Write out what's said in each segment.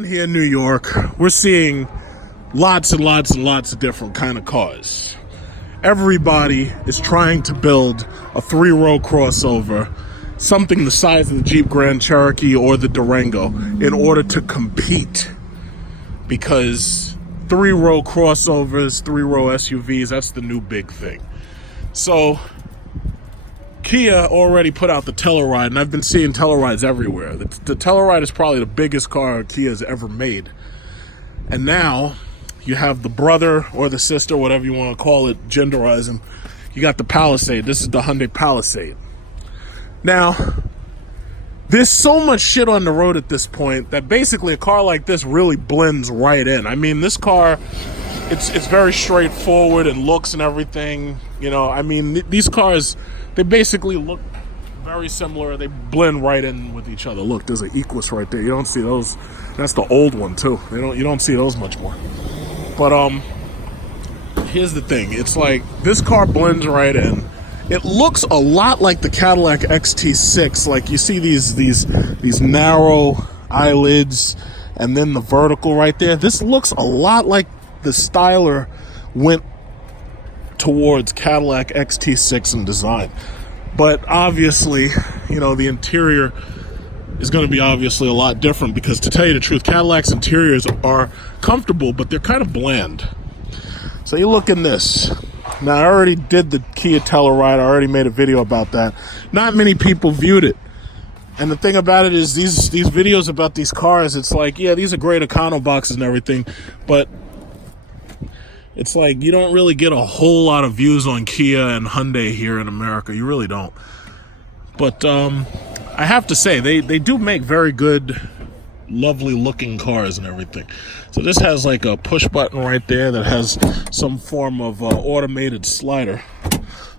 Around here in New York, we're seeing lots and lots and lots of different kind of cars. Everybody is trying to build a three-row crossover, something the size of the Jeep Grand Cherokee or the Durango, in order to compete. Because three-row crossovers, three-row SUVs, that's the new big thing. So Kia already put out the Telluride, and I've been seeing Tellurides everywhere. The Telluride is probably the biggest car Kia's ever made. And now you have the brother or the sister, whatever you want to call it, genderize them. You got the Palisade. This is the Hyundai Palisade. Now, there's so much shit on the road at this point that basically a car like this really blends right in. I mean, this car, it's very straightforward and looks and everything. You know, I mean, these cars, they basically look very similar. They blend right in with each other. Look, there's an Equus right there. You don't see those. That's the old one too. You don't see those much more. But here's the thing. It's like this car blends right in. It looks a lot like the Cadillac XT6. Like you see these narrow eyelids and then the vertical right there. This looks a lot like the styler went towards Cadillac XT6 in design. But obviously, you know, the interior is going to be obviously a lot different because, to tell you the truth, Cadillac's interiors are comfortable, but they're kind of bland. So you look in this. Now, I already did the Kia Telluride. I already made a video about that. Not many people viewed it. And the thing about it is these videos about these cars, it's like, yeah, these are great econo boxes and everything, but it's like you don't really get a whole lot of views on Kia and Hyundai here in America. You really don't. But I have to say, they do make very good, lovely looking cars and everything. So this has like a push button right there that has some form of automated slider.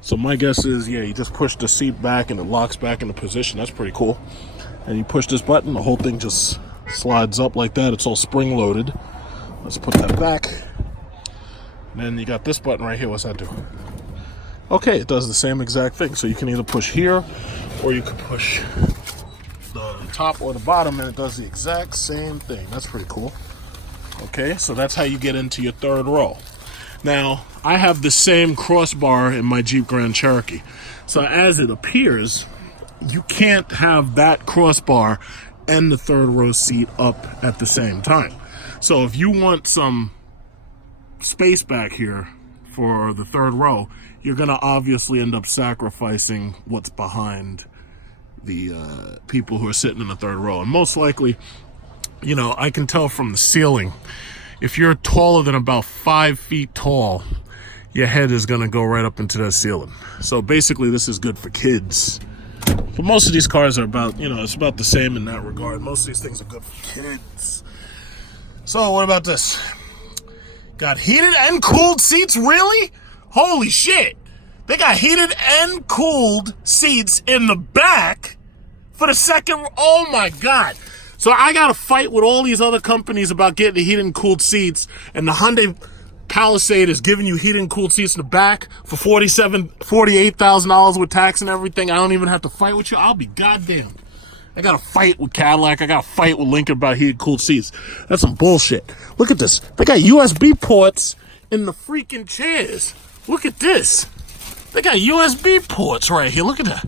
So my guess is, yeah, you just push the seat back and it locks back into position. That's pretty cool. And you push this button, the whole thing just slides up like that. It's all spring loaded. Let's put that back. And then you got this button right here. What's that do? Okay, it does the same exact thing. So you can either push here or you can push the top or the bottom, and it does the exact same thing. That's pretty cool. Okay, so that's how you get into your third row. Now, I have the same crossbar in my Jeep Grand Cherokee. So as it appears, you can't have that crossbar and the third row seat up at the same time. So if you want some space back here for the third row, you're going to obviously end up sacrificing what's behind the people who are sitting in the third row. And most likely, you know, I can tell from the ceiling, if you're taller than about 5 feet tall, your head is going to go right up into that ceiling. So basically, this is good for kids. But most of these cars are about, you know, it's about the same in that regard. Most of these things are good for kids. So what about this? Got heated and cooled seats? Really? Holy shit. They got heated and cooled seats in the back for the second. Oh my God. So I got to fight with all these other companies about getting the heated and cooled seats, and the Hyundai Palisade is giving you heated and cooled seats in the back for $48,000 with tax and everything. I don't even have to fight with you. I'll be goddamned. I got to fight with Cadillac. I got to fight with Lincoln about heated and cooled seats. That's some bullshit. Look at this. They got USB ports in the freaking chairs. Look at this. They got USB ports right here. Look at that.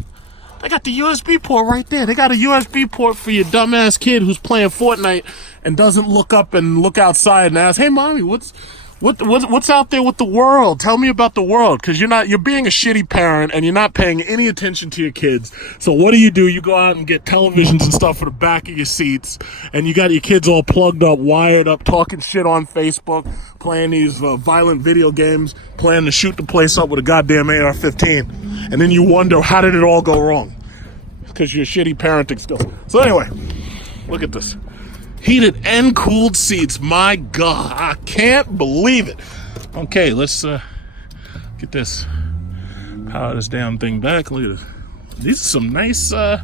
They got the USB port right there. They got a USB port for your dumbass kid who's playing Fortnite and doesn't look up and look outside and ask, "Hey, mommy, what's out there with the world? Tell me about the world." Because you're being a shitty parent and you're not paying any attention to your kids. So what do? You go out and get televisions and stuff for the back of your seats, and you got your kids all plugged up, wired up, talking shit on Facebook, playing these violent video games, planning to shoot the place up with a goddamn AR-15. And then you wonder, how did it all go wrong? Because your shitty parenting skills. So anyway, look at this. Heated and cooled seats. My God, I can't believe it. Okay, let's get this. Power this damn thing back. Look at this. These are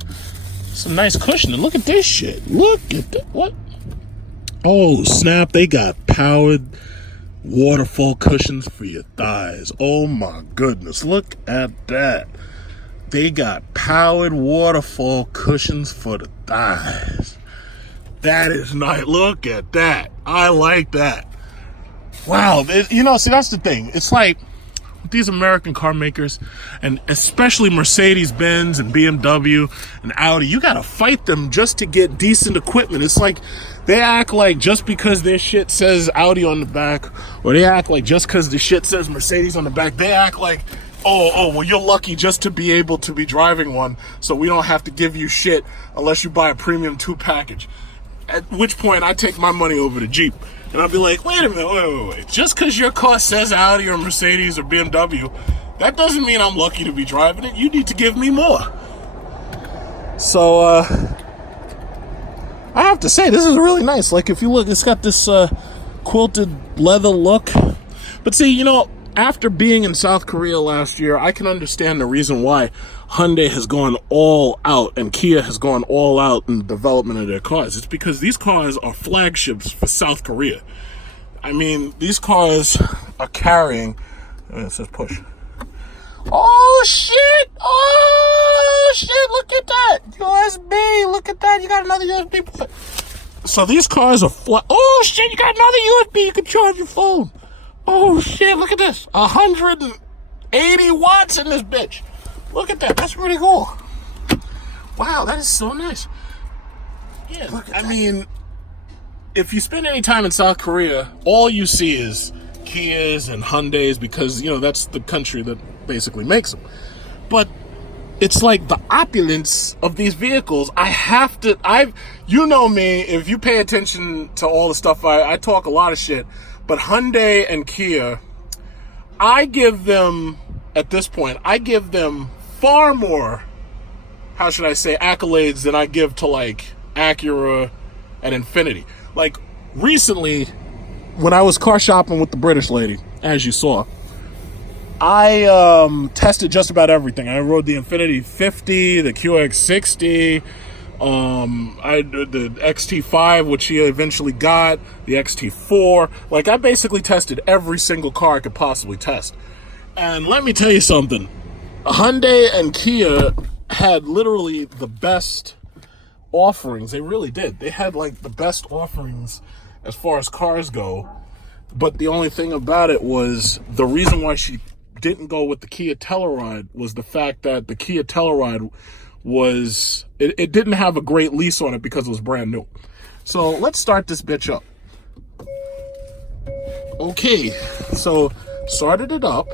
some nice cushioning. Look at this shit. Look at that. What? Oh, snap. They got powered waterfall cushions for your thighs. Oh my goodness. Look at that. They got powered waterfall cushions for the thighs. That is nice. Look at that. I like that. Wow. You know, see, that's the thing. It's like with these American car makers, and especially Mercedes-Benz and BMW and Audi, you got to fight them just to get decent equipment. It's like they act like just because their shit says Audi on the back, or they act like just because the shit says Mercedes on the back, they act like, well, you're lucky just to be able to be driving one, so we don't have to give you shit unless you buy a premium 2 package. At which point, I take my money over to Jeep. And I'll be like, wait a minute, wait. Just because your car says Audi or Mercedes or BMW, that doesn't mean I'm lucky to be driving it. You need to give me more. So, I have to say, this is really nice. Like, if you look, it's got this quilted leather look. But see, you know, after being in South Korea last year, I can understand the reason why Hyundai has gone all out and Kia has gone all out in the development of their cars. It's because these cars are flagships for South Korea. I mean, these cars are carrying... It says push. Oh, shit! Oh, shit! Look at that! USB! Look at that! You got another USB port. So these cars are... Oh, shit! You got another USB! You can charge your phone. Oh, shit, look at this. 180 watts in this bitch. Look at that. That's pretty cool. Wow, that is so nice. Yeah, look at that. I mean, if you spend any time in South Korea, all you see is Kias and Hyundais because, you know, that's the country that basically makes them. But it's like the opulence of these vehicles. You know me, if you pay attention to all the stuff, I talk a lot of shit. But Hyundai and Kia, at this point, I give them far more, how should I say, accolades than I give to, like, Acura and Infiniti. Like, recently, when I was car shopping with the British lady, as you saw, I tested just about everything. I rode the Infiniti 50, the QX60, the XT5, which she eventually got, the XT4. Like, I basically tested every single car I could possibly test. And let me tell you something. Hyundai and Kia had literally the best offerings. They really did. They had, like, the best offerings as far as cars go. But the only thing about it was the reason why she didn't go with the Kia Telluride was the fact that the Kia Telluride was it didn't have a great lease on it because it was brand new. So let's start this bitch up. Okay, so started it up,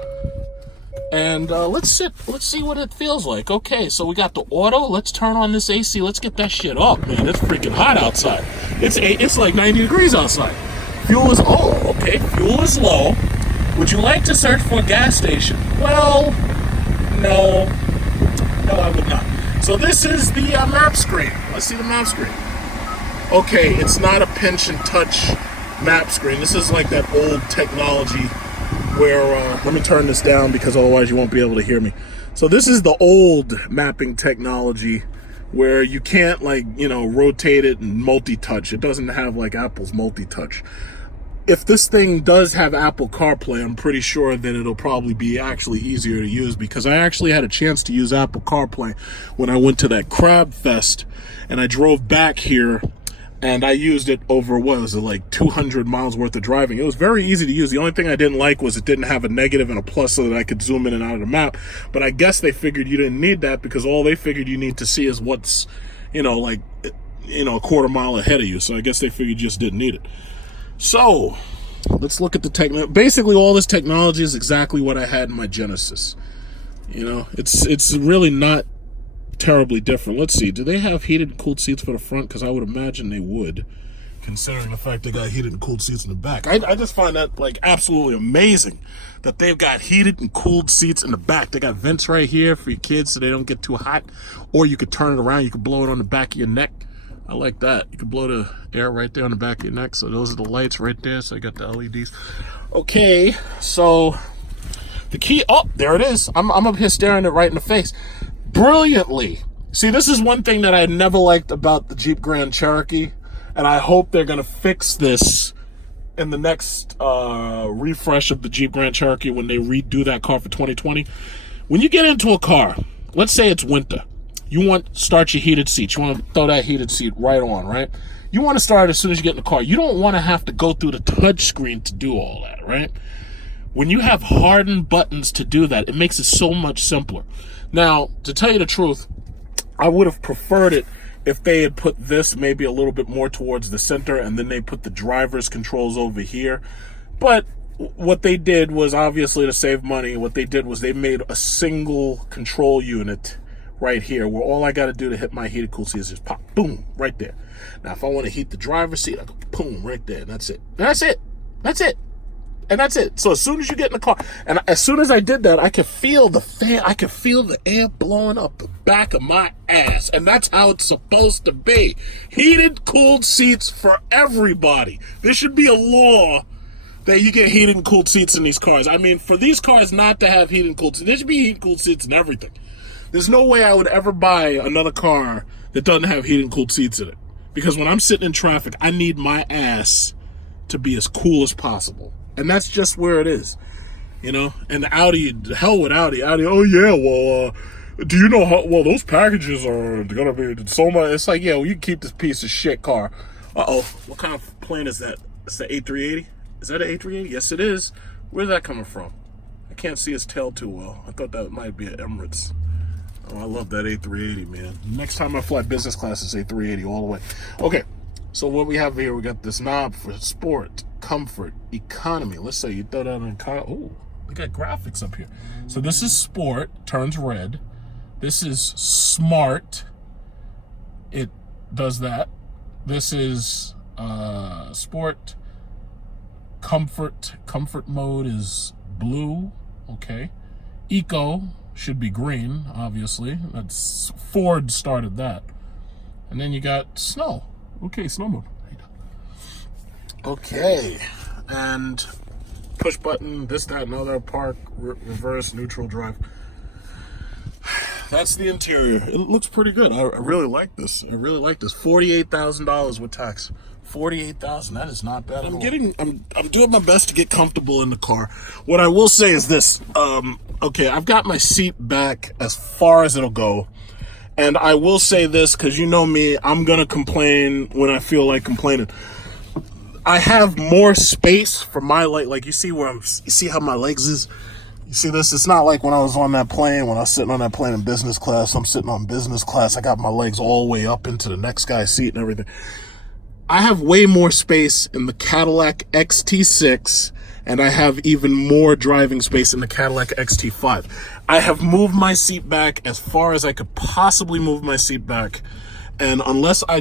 and let's see what it feels like. Okay, so we got the auto. Let's turn on this AC. Let's get that shit up, man. It's freaking hot outside. It's like 90 degrees outside. Fuel is fuel is low. Would you like to search for a gas station? Well, no, I would not. So this is the map screen. Let's see the map screen. Okay, it's not a pinch and touch map screen. This is like that old technology where, let me turn this down because otherwise you won't be able to hear me. So this is the old mapping technology where you can't, like, you know, rotate it and multi-touch. It doesn't have like Apple's multi-touch. If this thing does have Apple CarPlay, I'm pretty sure that it'll probably be actually easier to use, because I actually had a chance to use Apple CarPlay when I went to that Crab Fest, and I drove back here, and I used it over, what was it, like 200 miles worth of driving. It was very easy to use. The only thing I didn't like was it didn't have a negative and a plus so that I could zoom in and out of the map, but I guess they figured you didn't need that because all they figured you need to see is what's, you know, like, you know, a quarter mile ahead of you, so I guess they figured you just didn't need it. So, let's look at the technology. Basically, all this technology is exactly what I had in my Genesis. You know, it's really not terribly different. Let's see. Do they have heated and cooled seats for the front? Because I would imagine they would, considering the fact they got heated and cooled seats in the back. I just find that, like, absolutely amazing that they've got heated and cooled seats in the back. They got vents right here for your kids so they don't get too hot. Or you could turn it around. You could blow it on the back of your neck. I like that. You can blow the air right there on the back of your neck. So those are the lights right there. So I got the LEDs. Okay, so the key. Oh, there it is. I'm up here staring it right in the face. Brilliantly. See, this is one thing that I never liked about the Jeep Grand Cherokee, and I hope they're going to fix this in the next refresh of the Jeep Grand Cherokee when they redo that car for 2020. When you get into a car, let's say it's winter. You want to start your heated seats. You want to throw that heated seat right on, right? You want to start as soon as you get in the car. You don't want to have to go through the touch screen to do all that, right? When you have hardened buttons to do that, it makes it so much simpler. Now, to tell you the truth, I would have preferred it if they had put this maybe a little bit more towards the center, and then they put the driver's controls over here. But what they did was, obviously to save money, what they did was they made a single control unit right here, where all I got to do to hit my heated cool seat is just pop, boom, right there. Now, if I want to heat the driver's seat, I go boom, right there, and that's it. And that's it. That's it. And that's it. So as soon as you get in the car, and as soon as I did that, I could feel the fan, I could feel the air blowing up the back of my ass. And that's how it's supposed to be. Heated, cooled seats for everybody. There should be a law that you get heated and cooled seats in these cars. I mean, for these cars not to have heated and cooled seats, there should be heated and cooled seats in everything. There's no way I would ever buy another car that doesn't have heated and cooled seats in it. Because when I'm sitting in traffic, I need my ass to be as cool as possible. And that's just where it is, you know? And the Audi, hell with Audi. Oh, yeah, well, do you know how, well, those packages are going to be so much. It's like, yeah, well, you can keep this piece of shit car. Uh-oh, what kind of plane is that? It's the A380? Is that an A380? Yes, it is. Where's that coming from? I can't see his tail too well. I thought that might be an Emirates. Oh, I love that A380, man. Next time I fly business class, it's A380 all the way. Okay, so what we have here, we got this knob for sport, comfort, economy. Let's say you throw that in car. Oh, we got graphics up here. So this is sport, turns red. This is smart. It does that. This is sport. Comfort mode is blue. Okay. Eco should be green, obviously. That's Ford started that. And then you got snow. Okay, snow mode. Okay, and push button, this, that, and other, park, reverse, neutral, drive. That's the interior. It looks pretty good. I really like this. I really like this. $48,000 with tax. $48,000. That is not bad. I'm doing my best to get comfortable in the car. What I will say is this. Okay, I've got my seat back as far as it'll go. And I will say this, because you know me, I'm going to complain when I feel like complaining. I have more space for my leg. Like, you see you see how my legs is? You see this? It's not like when I was on that plane, when I was sitting on that plane in business class. I'm sitting on business class. I got my legs all the way up into the next guy's seat and everything. I have way more space in the Cadillac XT6, and I have even more driving space in the Cadillac XT5. I have moved my seat back as far as I could possibly move my seat back. And unless I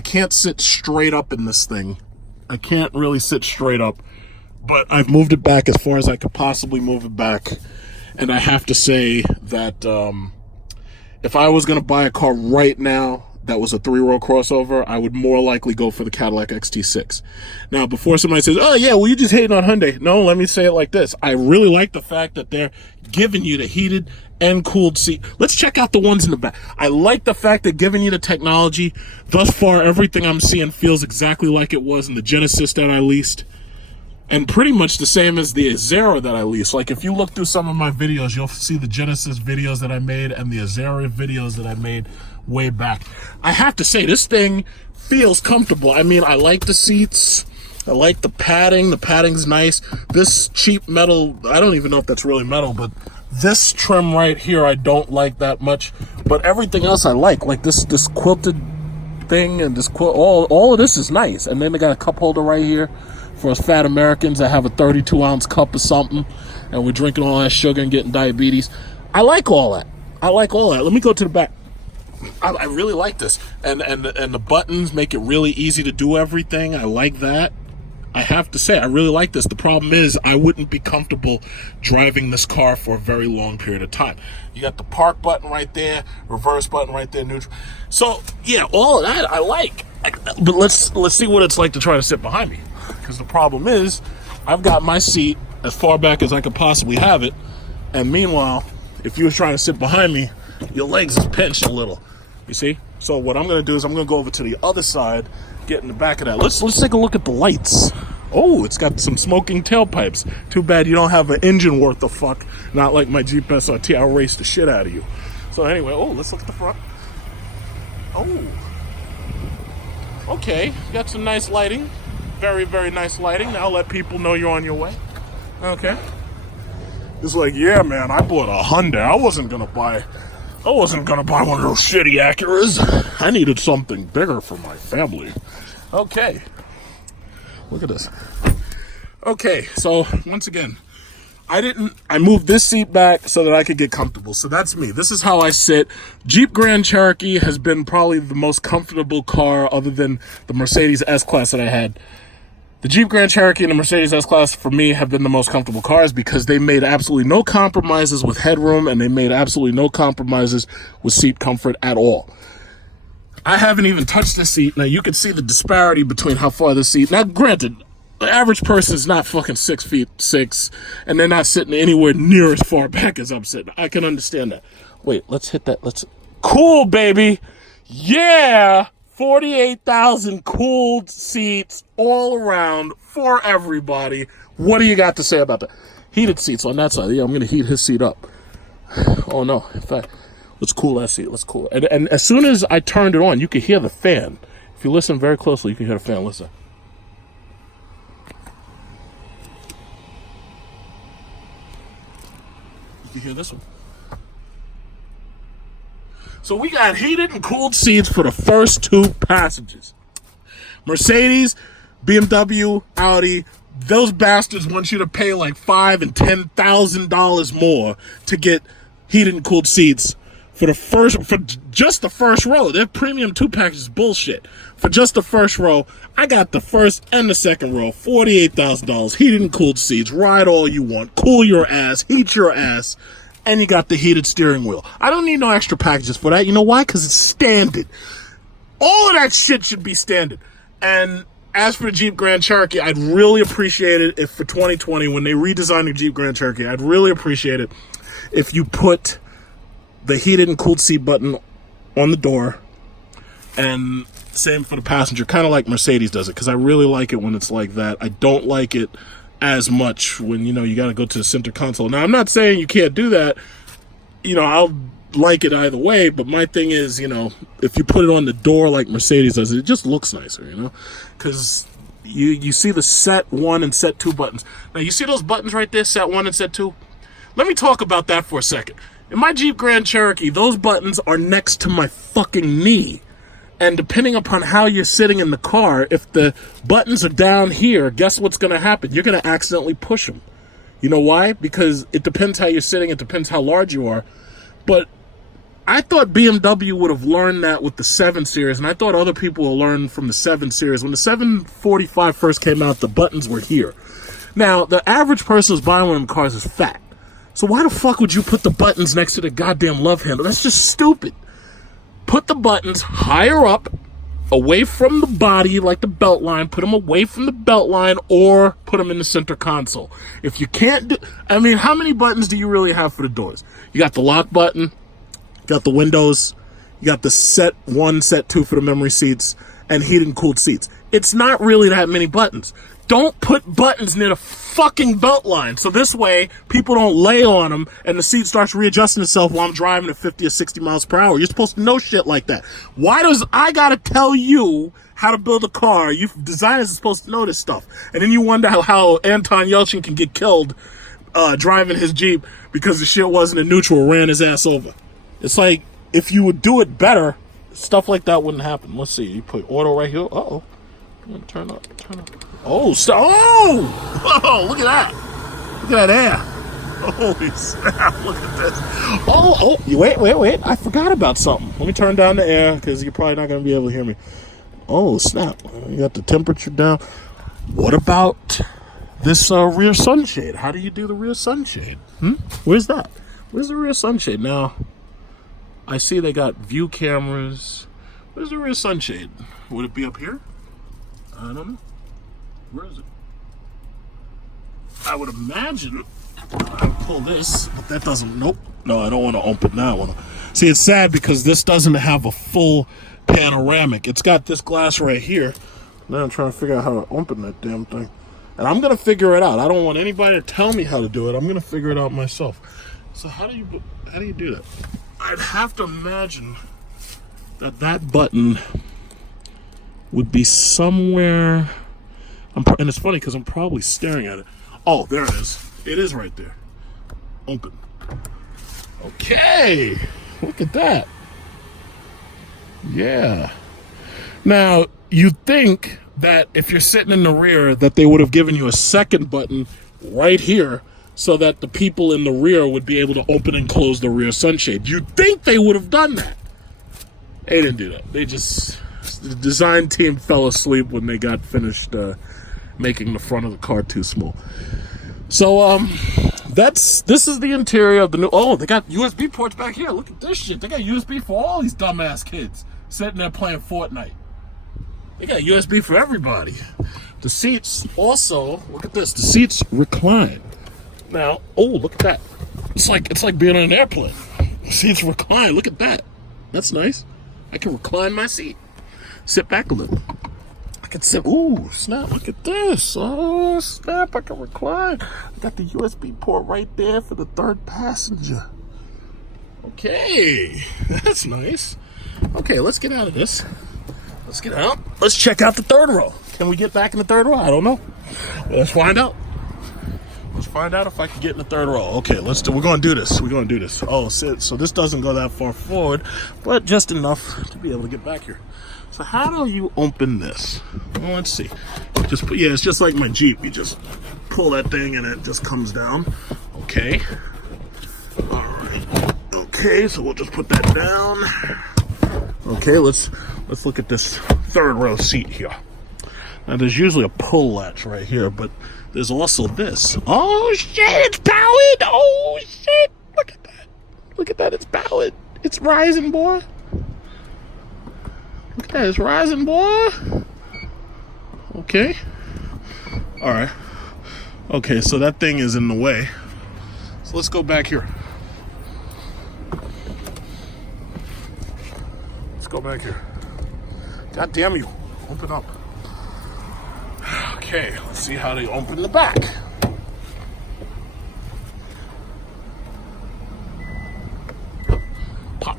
can't sit straight up in this thing. I can't really sit straight up. But I've moved it back as far as I could possibly move it back. And I have to say that if I was going to buy a car right now that was a 3-row crossover, I would more likely go for the Cadillac XT6. Now, before somebody says, oh, yeah, well, you just hating on Hyundai. No, let me say it like this. I really like the fact that they're giving you the heated and cooled seat. Let's check out the ones in the back. I like the fact that giving you the technology. Thus far, everything I'm seeing feels exactly like it was in the Genesis that I leased. And pretty much the same as the Azera that I leased. Like, if you look through some of my videos, you'll see the Genesis videos that I made and the Azera videos that I made way back. I have to say, this thing feels comfortable. I mean, I like the seats. I like the padding. The padding's nice. This cheap metal, I don't even know if that's really metal, but this trim right here I don't like that much. But everything else I like this quilted thing and this quilt, all of this is nice. And then they got a cup holder right here for us fat Americans that have a 32-ounce cup or something, and we're drinking all that sugar and getting diabetes. I like all that. Let me go to the back. I really like this. And the buttons make it really easy to do everything. I like that. I have to say, I really like this. The problem is I wouldn't be comfortable driving this car for a very long period of time. You got the park button right there, reverse button right there, neutral. So, yeah, all of that I like. But let's see what it's like to try to sit behind me. Because the problem is, I've got my seat as far back as I could possibly have it. And meanwhile, if you were trying to sit behind me, your legs is pinched a little. You see? So what I'm going to do is I'm going to go over to the other side, get in the back of that. Let's take a look at the lights. Oh, it's got some smoking tailpipes. Too bad you don't have an engine worth of fuck. Not like my Jeep SRT. I'll race the shit out of you. So anyway, let's look at the front. Okay, got some nice lighting. Very, very nice lighting. Now let people know you're on your way. Okay. It's like, yeah, man, I bought a Hyundai. I wasn't gonna buy one of those shitty Acuras. I needed something bigger for my family. Okay. Look at this. Okay, so once again, I moved this seat back so that I could get comfortable. So that's me. This is how I sit. Jeep Grand Cherokee has been probably the most comfortable car other than the Mercedes S-Class that I had. The Jeep Grand Cherokee and the Mercedes S-Class for me have been the most comfortable cars because they made absolutely no compromises with headroom and they made absolutely no compromises with seat comfort at all. I haven't even touched the seat. Now you can see the disparity between how far the seat. Now granted, the average person is not fucking 6'6", and they're not sitting anywhere near as far back as I'm sitting. I can understand that. Wait, let's hit that. Cool, baby. Yeah. 48,000 cooled seats all around for everybody. What do you got to say about that? Heated seats on that side. Yeah, I'm going to heat his seat up. Oh, no. In fact, let's cool that seat. Let's cool it. And as soon as I turned it on, you could hear the fan. If you listen very closely, you can hear the fan. Listen. You hear this one? So we got heated and cooled seats for the first two passengers. Mercedes, BMW, Audi, those bastards want you to pay like $5,000 and $10,000 more to get heated and cooled seats for just the first row. Their premium 2-package is bullshit. For just the first row, I got the first and the second row, $48,000, heated and cooled seats, ride all you want, cool your ass, heat your ass, and you got the heated steering wheel. I don't need no extra packages for that. You know why? Because it's standard. All of that shit should be standard. And as for the Jeep Grand Cherokee, I'd really appreciate it if for 2020, when they redesign the Jeep Grand Cherokee, I'd really appreciate it if you put the heated and cooled seat button on the door, and same for the passenger, kind of like Mercedes does it, because I really like it when it's like that. I don't like it as much when, you know, you got to go to the center console. Now, I'm not saying you can't do that. You know, I'll like it either way, but my thing is, you know, if you put it on the door like Mercedes does it just looks nicer, you know, because you see the set 1 and set 2 buttons. Now, you see those buttons right there, set 1 and set 2? Let me talk about that for a second. In my Jeep Grand Cherokee, those buttons are next to my fucking knee. And depending upon how you're sitting in the car, if the buttons are down here, guess what's going to happen? You're going to accidentally push them. You know why? Because it depends how you're sitting. It depends how large you are. But I thought BMW would have learned that with the 7 Series, and I thought other people will learn from the 7 Series. When the 745 first came out, the buttons were here. Now, the average person who's buying one of them cars is fat. So why the fuck would you put the buttons next to the goddamn love handle? That's just stupid. Put the buttons higher up, away from the body, like the belt line. Put them away from the belt line, or put them in the center console. If you can't do, I mean, how many buttons do you really have for the doors? You got the lock button, you got the windows, you got the set 1, set 2 for the memory seats, and heated and cooled seats. It's not really that many buttons. Don't put buttons near the fucking belt line, so this way people don't lay on them and the seat starts readjusting itself while I'm driving at 50 or 60 miles per hour. You're supposed to know shit like that. Why does I gotta tell you how to build a car? You designers are supposed to know this stuff. And then you wonder how Anton Yelchin can get killed driving his Jeep because the shit wasn't in neutral, ran his ass over. It's like, if you would do it better, stuff like that wouldn't happen. Let's see, you put auto right here. Uh-oh. Turn up. Oh, oh, look at that. Look at that air. Holy snap, look at this. Oh, wait. I forgot about something. Let me turn down the air because you're probably not going to be able to hear me. Oh, snap. You got the temperature down. What about this rear sunshade? How do you do the rear sunshade? Where's that? Where's the rear sunshade? Now, I see they got view cameras. Where's the rear sunshade? Would it be up here? I don't know. Where is it? I would imagine I'll pull this, but that doesn't, nope. No, I don't want to open that one. See, it's sad because this doesn't have a full panoramic. It's got this glass right here. Now I'm trying to figure out how to open that damn thing. And I'm going to figure it out. I don't want anybody to tell me how to do it. I'm going to figure it out myself. So how do you do that? I'd have to imagine that button would be somewhere. And it's funny because I'm probably staring at it. Oh, there it is. It is right there. Open. Okay. Look at that. Yeah. Now, you'd think that if you're sitting in the rear that they would have given you a second button right here so that the people in the rear would be able to open and close the rear sunshade. You'd think they would have done that. They didn't do that. The design team fell asleep when they got finished making the front of the car too small. So this is the interior of the new. Oh, they got USB ports back here. Look at this shit. They got USB for all these dumbass kids sitting there playing Fortnite. They got USB for everybody. The seats also, look at this. The seats recline. Now, oh, look at that. It's like being on an airplane. The seats recline. Look at that. That's nice. I can recline my seat. Sit back a little. I can sit. Ooh, snap. Look at this. Oh, snap. I can recline. I got the USB port right there for the third passenger. Okay. That's nice. Okay, let's get out of this. Let's get out. Let's check out the third row. Can we get back in the third row? I don't know. Let's find out. Let's find out if I can get in the third row. Okay, we're going to do this. We're going to do this. Oh, so this doesn't go that far forward, but just enough to be able to get back here. So how do you open this? Well, let's see. It's just like my Jeep. You just pull that thing and it just comes down. Okay. All right. Okay, so we'll just put that down. Okay, let's look at this third row seat here. Now, there's usually a pull latch right here, but there's also this. Oh, shit, it's powered! Oh, shit! Look at that. Look at that, it's powered. It's rising, boy. Look at that, it's rising, boy. Okay. All right. Okay, so that thing is in the way. So let's go back here. Let's go back here. God damn you. Open up. Okay, let's see how they open the back. Pop.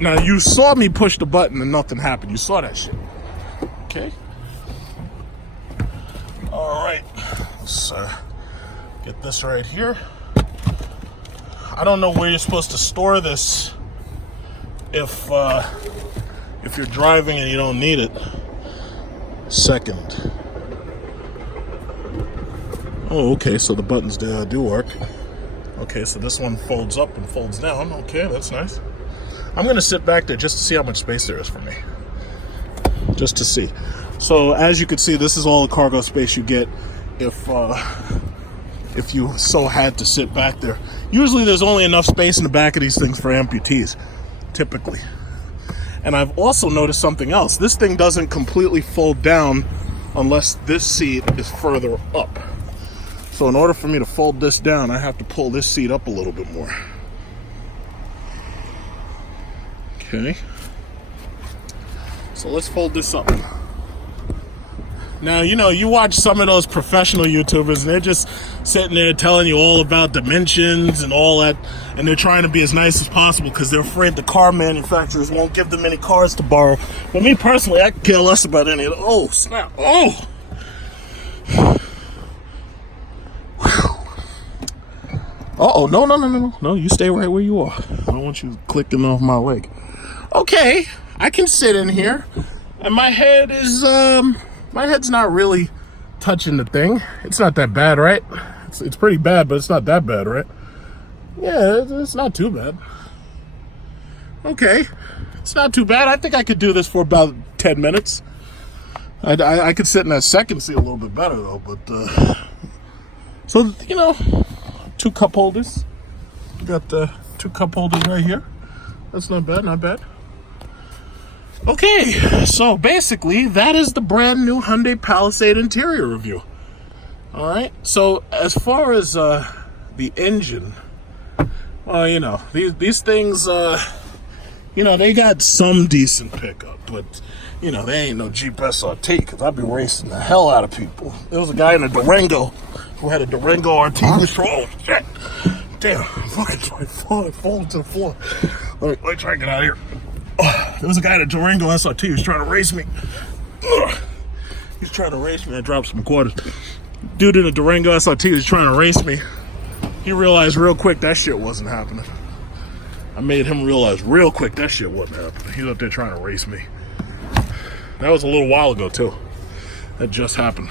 Now you saw me push the button and nothing happened. You saw that shit. Okay. All right. Let's get this right here. I don't know where you're supposed to store this if you're driving and you don't need it. Second. Oh, okay, so the buttons do work. Okay, so this one folds up and folds down. Okay, that's nice. I'm gonna sit back there just to see how much space there is for me. Just to see. So as you can see, this is all the cargo space you get if you so had to sit back there. Usually there's only enough space in the back of these things for amputees, typically. And I've also noticed something else. This thing doesn't completely fold down unless this seat is further up. So in order for me to fold this down, I have to pull this seat up a little bit more. Okay. So let's fold this up. Now, you watch some of those professional YouTubers and they're just sitting there telling you all about dimensions and all that, and they're trying to be as nice as possible because they're afraid the car manufacturers won't give them any cars to borrow. But me personally, I could care less about any of it. Oh, snap. Oh! Uh-oh, no, you stay right where you are. I don't want you clicking off my leg. Okay, I can sit in here, and my head's not really touching the thing. It's not that bad, right? It's pretty bad, but it's not that bad, right? Yeah, it's not too bad. Okay, it's not too bad. I think I could do this for about 10 minutes. I could sit in that second seat a little bit better, though, but, so, 2 cup holders. You got the 2 cup holders right here. That's not bad, not bad. Okay, so basically, that is the brand new Hyundai Palisade interior review. All right, so as far as the engine, these things, they got some decent pickup, but, they ain't no Jeep SRT, because I'd be racing the hell out of people. There was a guy in a Durango who had a Durango RT. Oh, shit. Damn, I'm fucking falling to the floor. Let me try to get out of here. There was a guy at a Durango SRT who was trying to race me. He's trying to race me. I dropped some quarters. Dude in a Durango SRT was trying to race me. He realized real quick that shit wasn't happening. I made him realize real quick that shit wasn't happening. He's up there trying to race me. That was a little while ago too. That just happened.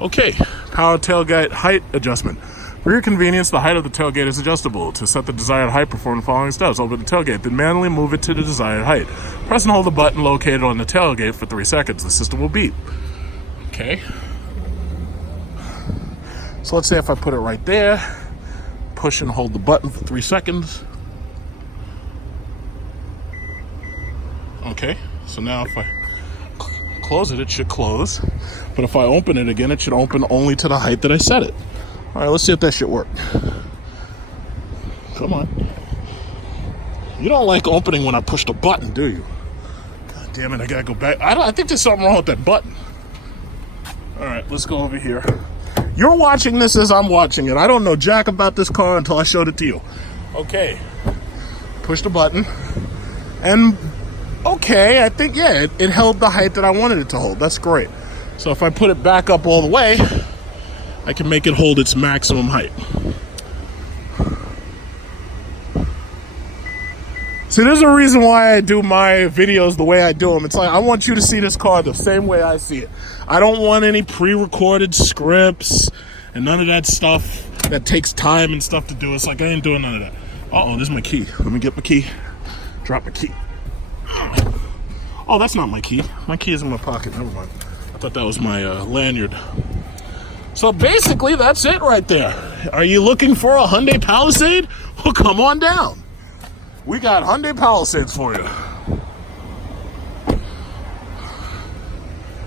Okay, power tailgate height adjustment. For your convenience, the height of the tailgate is adjustable. To set the desired height, perform the following steps. Open the tailgate, then manually move it to the desired height. Press and hold the button located on the tailgate for 3 seconds. The system will beep. Okay. So let's say if I put it right there, push and hold the button for 3 seconds. Okay, so now if I close it, it should close. But if I open it again, it should open only to the height that I set it. All right, let's see if that shit worked. Come on. You don't like opening when I push the button, do you? God damn it, I gotta go back. I think there's something wrong with that button. All right, let's go over here. You're watching this as I'm watching it. I don't know jack about this car until I showed it to you. Okay, push the button. And okay, I think, yeah, it held the height that I wanted it to hold. That's great. So if I put it back up all the way, I can make it hold its maximum height. See, there's a reason why I do my videos the way I do them. It's like, I want you to see this car the same way I see it. I don't want any pre-recorded scripts and none of that stuff that takes time and stuff to do. It's like, I ain't doing none of that. Uh-oh, there's my key. Let me get my key. Drop my key. Oh, that's not my key. My key is in my pocket. Never mind. I thought that was my lanyard. So basically, that's it right there. Are you looking for a Hyundai Palisade? Well, come on down. We got Hyundai Palisades for you.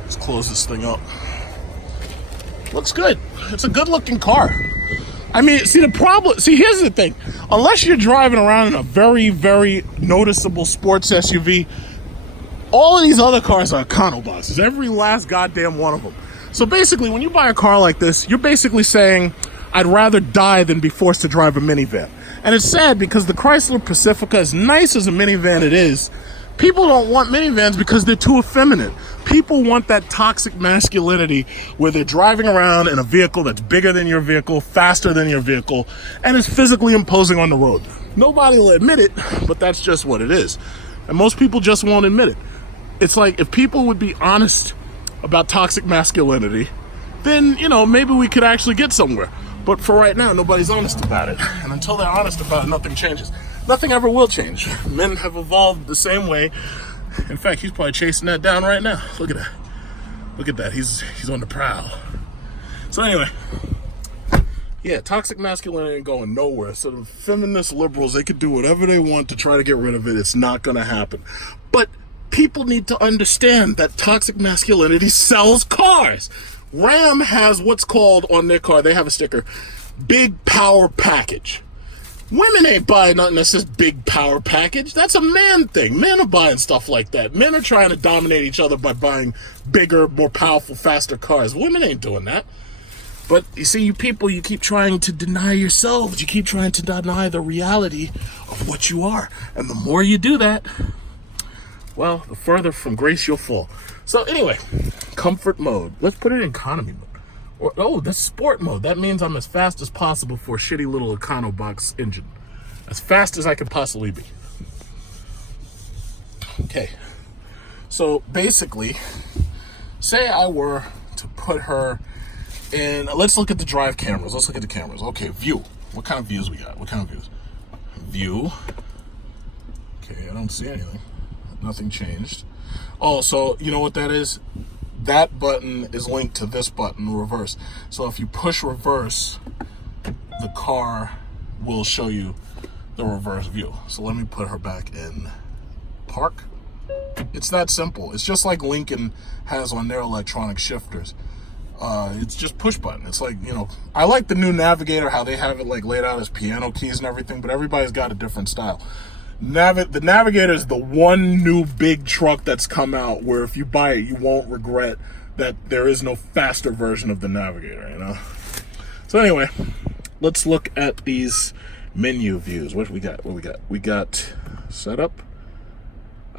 Let's close this thing up. Looks good. It's a good-looking car. I mean, see, here's the thing. Unless you're driving around in a very, very noticeable sports SUV, all of these other cars are econo boxes. Every last goddamn one of them. So basically, when you buy a car like this, you're basically saying, I'd rather die than be forced to drive a minivan. And it's sad because the Chrysler Pacifica, as nice as a minivan it is, people don't want minivans because they're too effeminate. People want that toxic masculinity where they're driving around in a vehicle that's bigger than your vehicle, faster than your vehicle, and is physically imposing on the road. Nobody will admit it, but that's just what it is. And most people just won't admit it. It's like, if people would be honest about toxic masculinity, then, you know, maybe we could actually get somewhere. But for right now, nobody's honest about it. And until they're honest about it, nothing changes. Nothing ever will change. Men have evolved the same way. In fact, he's probably chasing that down right now. Look at that. Look at that. He's on the prowl. So anyway, yeah, toxic masculinity ain't going nowhere. So the feminist liberals, they could do whatever they want to try to get rid of it. It's not going to happen. But people need to understand that toxic masculinity sells cars. Ram has what's called on their car, they have a sticker, big power package. Women ain't buying nothing that says big power package. That's a man thing. Men are buying stuff like that. Men are trying to dominate each other by buying bigger, more powerful, faster cars. Women ain't doing that. But you see, you people, you keep trying to deny yourselves. You keep trying to deny the reality of what you are. And the more you do that, well, the further from grace you'll fall. So anyway, comfort mode. Let's put it in economy mode. Oh, that's sport mode. That means I'm as fast as possible for a shitty little econo box engine. As fast as I could possibly be. Okay. So basically, say I were to put her in, let's look at the drive cameras. Let's look at the cameras. Okay, view. What kind of views we got? What kind of views? View. Okay, I don't see anything. Nothing changed. Oh, so you know what that is? That button is linked to this button, reverse. So if you push reverse, the car will show you the reverse view. So let me put her back in park. It's that simple. It's just like Lincoln has on their electronic shifters. It's just push button. It's like, you know, I like the new Navigator, how they have it like laid out as piano keys and everything, but everybody's got a different style. The Navigator is the one new big truck that's come out where if you buy it, you won't regret that there is no faster version of the Navigator, you know? So anyway, let's look at these menu views. What we got? We got setup,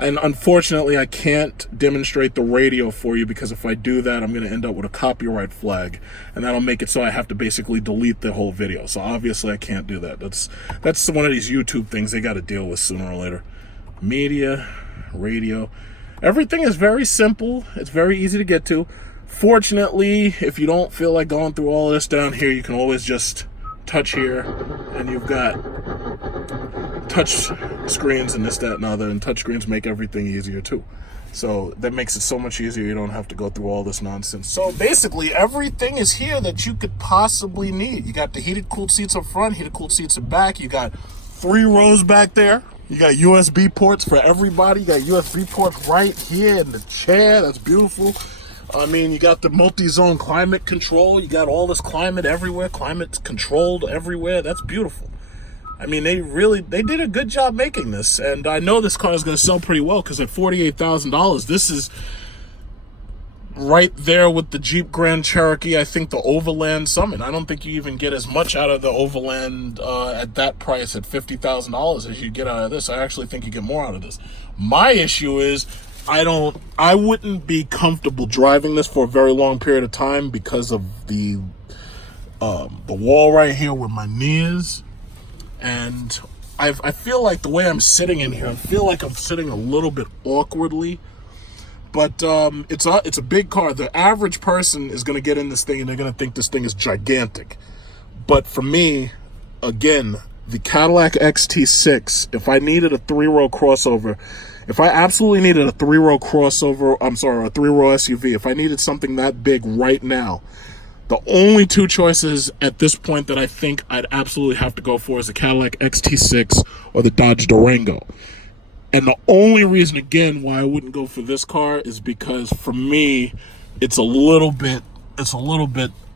And unfortunately, I can't demonstrate the radio for you because if I do that, I'm going to end up with a copyright flag, and that'll make it so I have to basically delete the whole video. So obviously, I can't do that. That's one of these YouTube things they got to deal with sooner or later. Media, radio, everything is very simple. It's very easy to get to. Fortunately, if you don't feel like going through all of this down here, you can always just touch here, and you've got touch screens and this, that, and other, and touch screens make everything easier too. So that makes it so much easier. You don't have to go through all this nonsense. So basically, everything is here that you could possibly need. You got the heated, cooled seats up front, heated, cooled seats in back. You got 3 rows back there. You got USB ports for everybody. You got USB ports right here in the chair. That's beautiful. I mean, you got the multi-zone climate control. You got all this climate everywhere. Climate's controlled everywhere. That's beautiful. I mean, they did a good job making this. And I know this car is going to sell pretty well because at $48,000, this is right there with the Jeep Grand Cherokee. I think the Overland Summit. I don't think you even get as much out of the Overland at that price at $50,000 as you get out of this. I actually think you get more out of this. My issue is I wouldn't be comfortable driving this for a very long period of time because of the wall right here where my knee is. And I feel like the way I'm sitting in here, I feel like I'm sitting a little bit awkwardly. But it's a big car. The average person is going to get in this thing and they're going to think this thing is gigantic. But for me, again, the Cadillac XT6, if I needed a 3-row crossover, if I absolutely needed a 3-row crossover, a 3-row SUV, if I needed something that big right now, the only 2 choices at this point that I think I'd absolutely have to go for is the Cadillac XT6 or the Dodge Durango. And the only reason, again, why I wouldn't go for this car is because for me, it's a little bit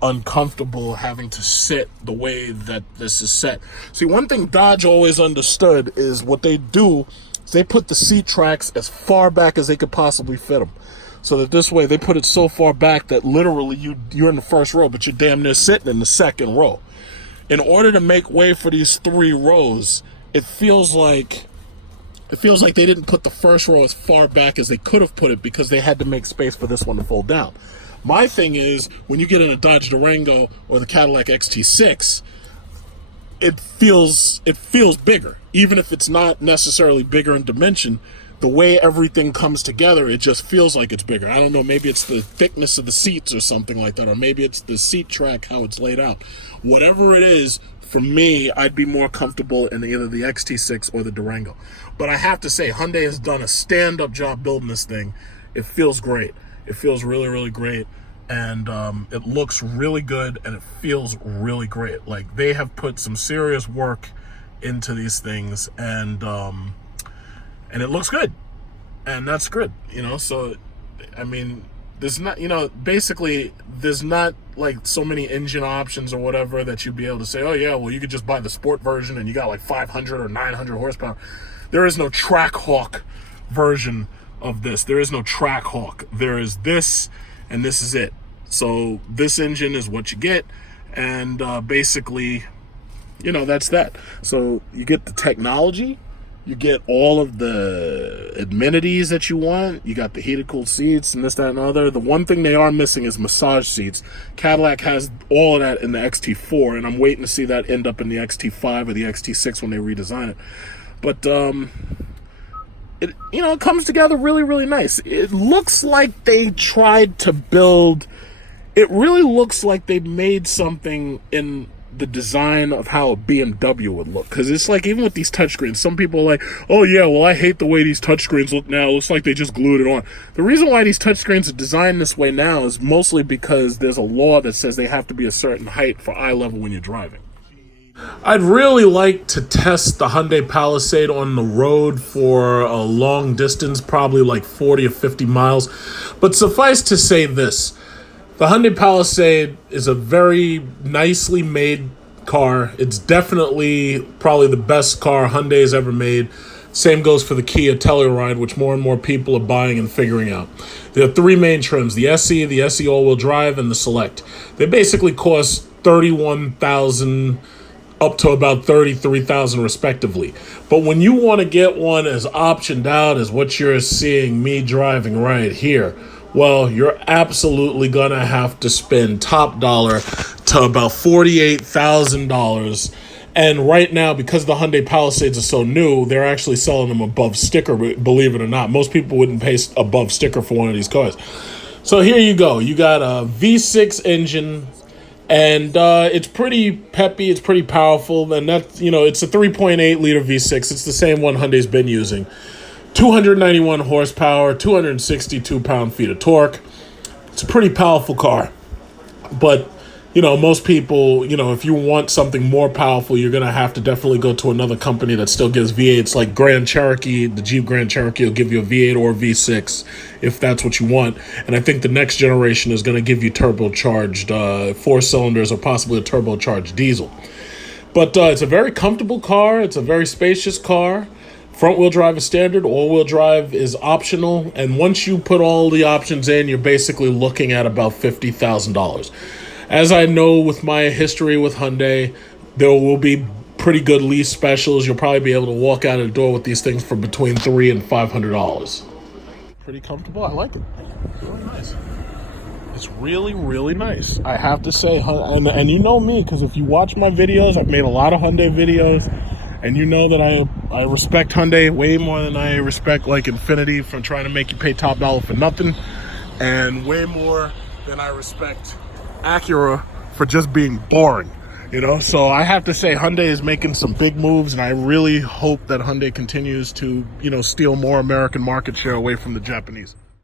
uncomfortable having to sit the way that this is set. See, one thing Dodge always understood is what they do is they put the seat tracks as far back as they could possibly fit them. So that this way, they put it so far back that literally you're in the first row, but you're damn near sitting in the second row. In order to make way for these 3 rows, it feels like they didn't put the first row as far back as they could have put it because they had to make space for this one to fold down. My thing is, when you get in a Dodge Durango or the Cadillac XT6, it feels bigger. Even if it's not necessarily bigger in dimension, the way everything comes together, it just feels like it's bigger. I don't know, maybe it's the thickness of the seats or something like that, or maybe it's the seat track, how it's laid out. Whatever it is, for me, I'd be more comfortable in either the XT6 or the Durango. But I have to say, Hyundai has done a stand-up job building this thing. It feels great. It feels really, really great. And it looks really good, and it feels really great. Like, they have put some serious work into these things, and it looks good. And that's good, So, I mean, there's not, basically, there's not like so many engine options or whatever that you'd be able to say, oh yeah, well, you could just buy the sport version and you got like 500 or 900 horsepower. There is no Trackhawk version of this. There is no Trackhawk. There is this, and this is it. So this engine is what you get, and basically, that's that. So you get the technology, you get all of the amenities that you want. You got the heated, cooled seats and this, that, and other. The one thing they are missing is massage seats. Cadillac has all of that in the XT4, and I'm waiting to see that end up in the XT5 or the XT6 when they redesign it. But it comes together really, really nice. It looks like they tried to build. It really looks like they made something in the design of how a BMW would look. Because it's like, even with these touchscreens, some people are like, oh yeah, well, I hate the way these touchscreens look now. It looks like they just glued it on. The reason why these touchscreens are designed this way now is mostly because there's a law that says they have to be a certain height for eye level when you're driving. I'd really like to test the Hyundai Palisade on the road for a long distance, probably like 40 or 50 miles. But suffice to say this. The Hyundai Palisade is a very nicely made car. It's definitely probably the best car Hyundai has ever made. Same goes for the Kia Telluride, which more and more people are buying and figuring out. There are 3 main trims, the SE all-wheel drive, and the Select. They basically cost $31,000 up to about 33,000 respectively. But when you want to get one as optioned out as what you're seeing me driving right here, well, you're absolutely gonna have to spend top dollar to about $48,000. And right now, because the Hyundai Palisades are so new, they're actually selling them above sticker, believe it or not. Most people wouldn't pay above sticker for one of these cars. So here you go. You got a V6 engine, and it's pretty peppy, it's pretty powerful, and that's, it's a 3.8 liter V6. It's the same one Hyundai's been using. 291 horsepower, 262 pound-feet of torque. It's a pretty powerful car. But, most people, if you want something more powerful, you're going to have to definitely go to another company that still gives V8s, like Grand Cherokee. The Jeep Grand Cherokee will give you a V8 or V6 if that's what you want. And I think the next generation is going to give you turbocharged 4 cylinders or possibly a turbocharged diesel. But it's a very comfortable car. It's a very spacious car. Front-wheel drive is standard. All-wheel drive is optional. And once you put all the options in, you're basically looking at about $50,000. As I know with my history with Hyundai, there will be pretty good lease specials. You'll probably be able to walk out of the door with these things for between $300 and $500. Pretty comfortable. I like it. It's really nice. It's really, really nice. I have to say, and you know me, because if you watch my videos, I've made a lot of Hyundai videos. And you know that I respect Hyundai way more than I respect like Infiniti from trying to make you pay top dollar for nothing. And way more than I respect Acura for just being boring. So I have to say Hyundai is making some big moves, and I really hope that Hyundai continues to, steal more American market share away from the Japanese.